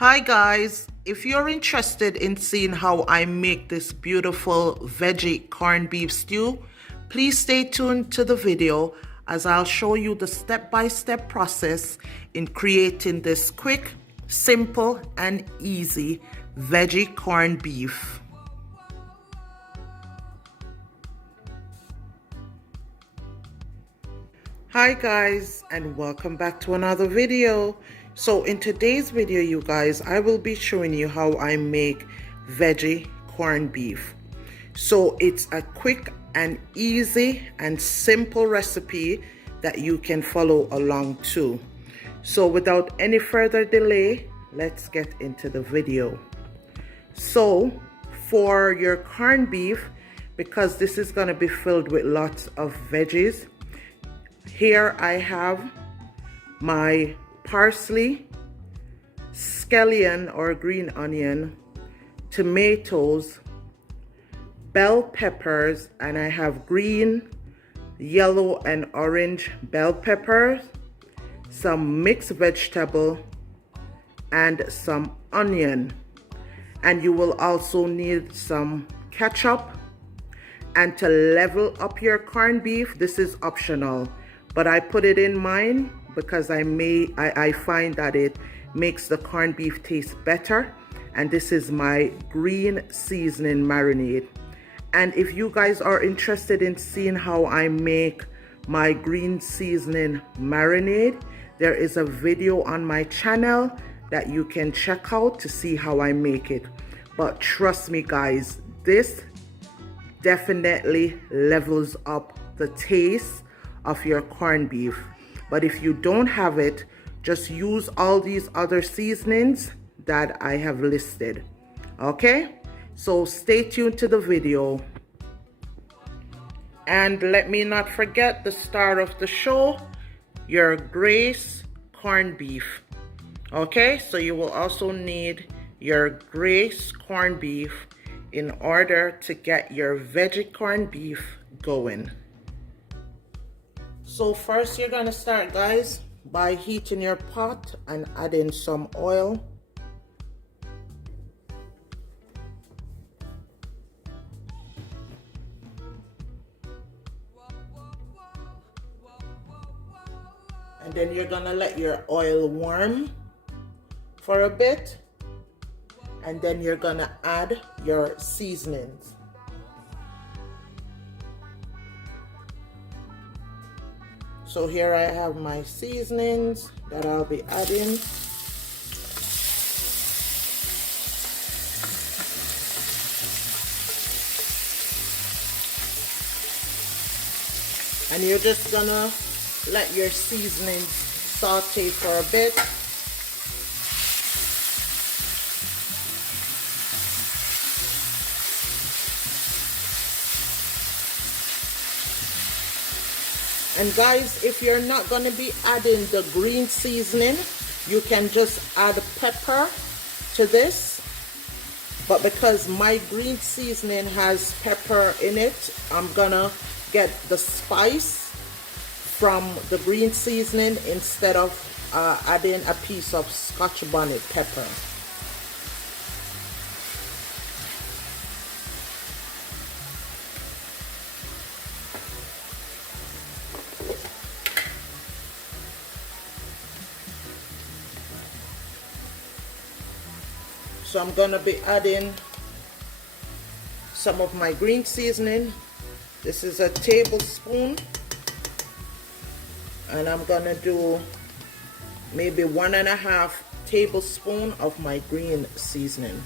Hi guys, if you're interested in seeing how I make this beautiful veggie corned beef stew, please stay tuned to the video as I'll show you the step-by-step process in creating this quick, simple and easy veggie corned beef. Hi guys, and welcome back to another video. So in today's video, you guys, I will be showing you how I make veggie corned beef. So it's a quick and easy and simple recipe that you can follow along too. So without any further delay, let's get into the video. So for your corned beef, because this is going to be filled with lots of veggies, here I have my parsley, scallion or green onion, tomatoes, bell peppers, and I have green, yellow, and orange bell peppers, some mixed vegetable, and some onion. And you will also need some ketchup. And to level up your corned beef, this is optional, but I put it in mine because I find that it makes the corned beef taste better. And this is my green seasoning marinade. And if you guys are interested in seeing how I make my green seasoning marinade, there is a video on my channel that you can check out to see how I make it. But trust me guys, this definitely levels up the taste of your corned beef. But if you don't have it, just use all these other seasonings that I have listed. Okay, so stay tuned to the video. And let me not forget the star of the show, your Grace corned beef. Okay, so you will also need your Grace corned beef in order to get your veggie corned beef going. So first you're gonna start, guys, by heating your pot and adding some oil. And then you're gonna let your oil warm for a bit. And then you're gonna add your seasonings. So here I have my seasonings that I'll be adding. And you're just gonna let your seasonings saute for a bit. And guys, if you're not going to be adding the green seasoning, you can just add pepper to this. But because my green seasoning has pepper in it, I'm going to get the spice from the green seasoning instead of adding a piece of Scotch bonnet pepper. So I'm gonna be adding some of my green seasoning. This is a tablespoon. And I'm gonna do maybe 1.5 tablespoons of my green seasoning.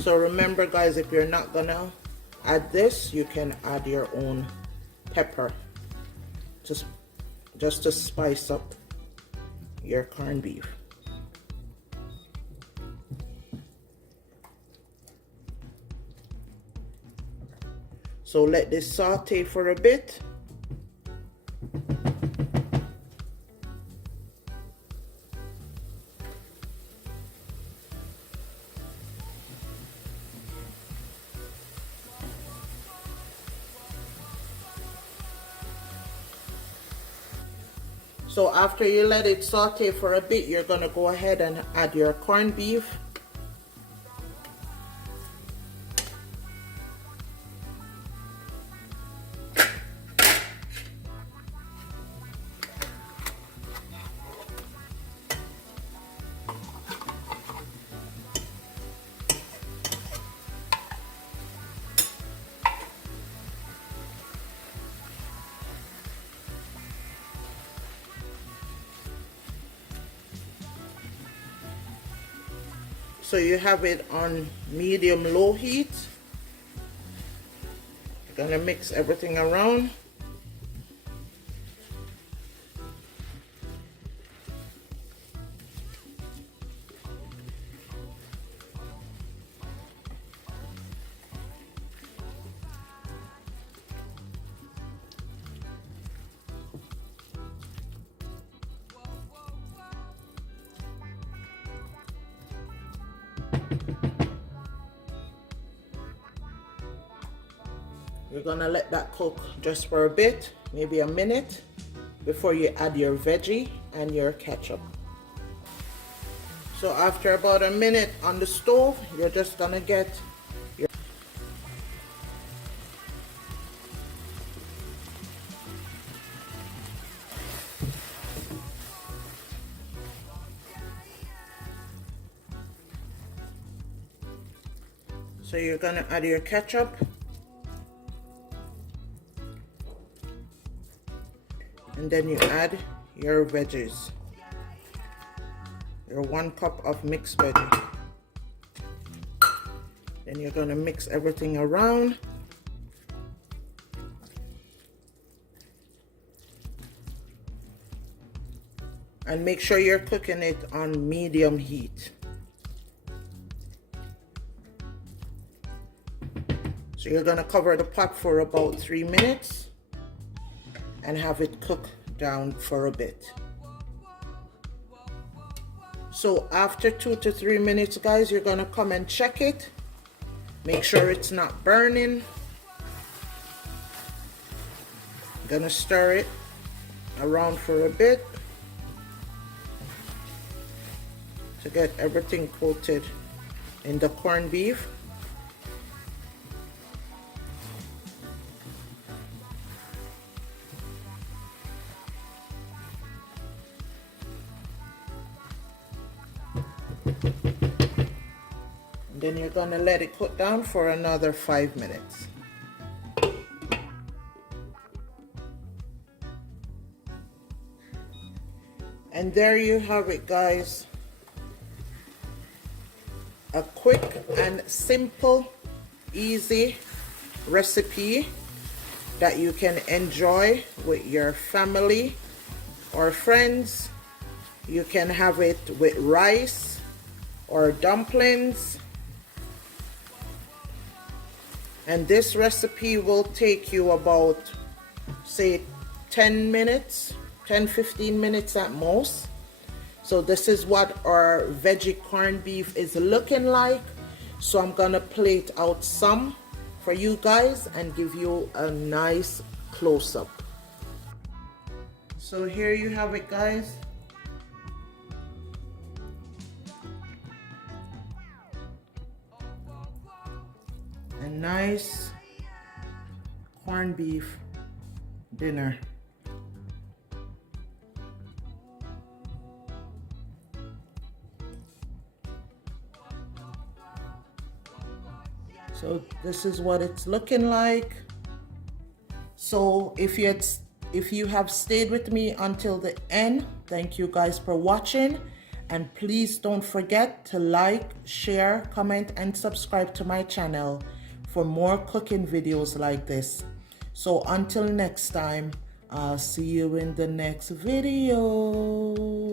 So remember guys, if you're not gonna add this, you can add your own pepper just to spice up your corned beef. So let this saute for a bit. So after you let it saute for a bit, you're gonna go ahead and add your corned beef. So you have it on medium-low heat. You're gonna mix everything around. You're gonna let that cook just for a bit, maybe a minute, before you add your veggie and your ketchup. So after about a minute on the stove, you're just gonna get your So you're gonna add your ketchup. And then you add your veggies. Your 1 cup of mixed veggie. Then you're gonna mix everything around. And make sure you're cooking it on medium heat. So you're gonna cover the pot for about 3 minutes and have it cook down for a bit. So after 2 to 3 minutes, guys, you're gonna come and check it. Make sure it's not burning. Gonna stir it around for a bit to get everything coated in the corned beef. Then you're gonna let it cook down for another 5 minutes. And there you have it, guys. A quick and simple, easy recipe that you can enjoy with your family or friends. You can have it with rice or dumplings. And this recipe will take you about, say, 10 minutes, 10-15 minutes at most. So this is what our veggie corned beef is looking like. So I'm gonna plate out some for you guys and give you a nice close-up. So here you have it, guys. A nice corned beef dinner. So this is what it's looking like. So if you have stayed with me until the end, thank you guys for watching. And please don't forget to like, share, comment, and subscribe to my channel for more cooking videos like this. So until next time, I'll see you in the next video.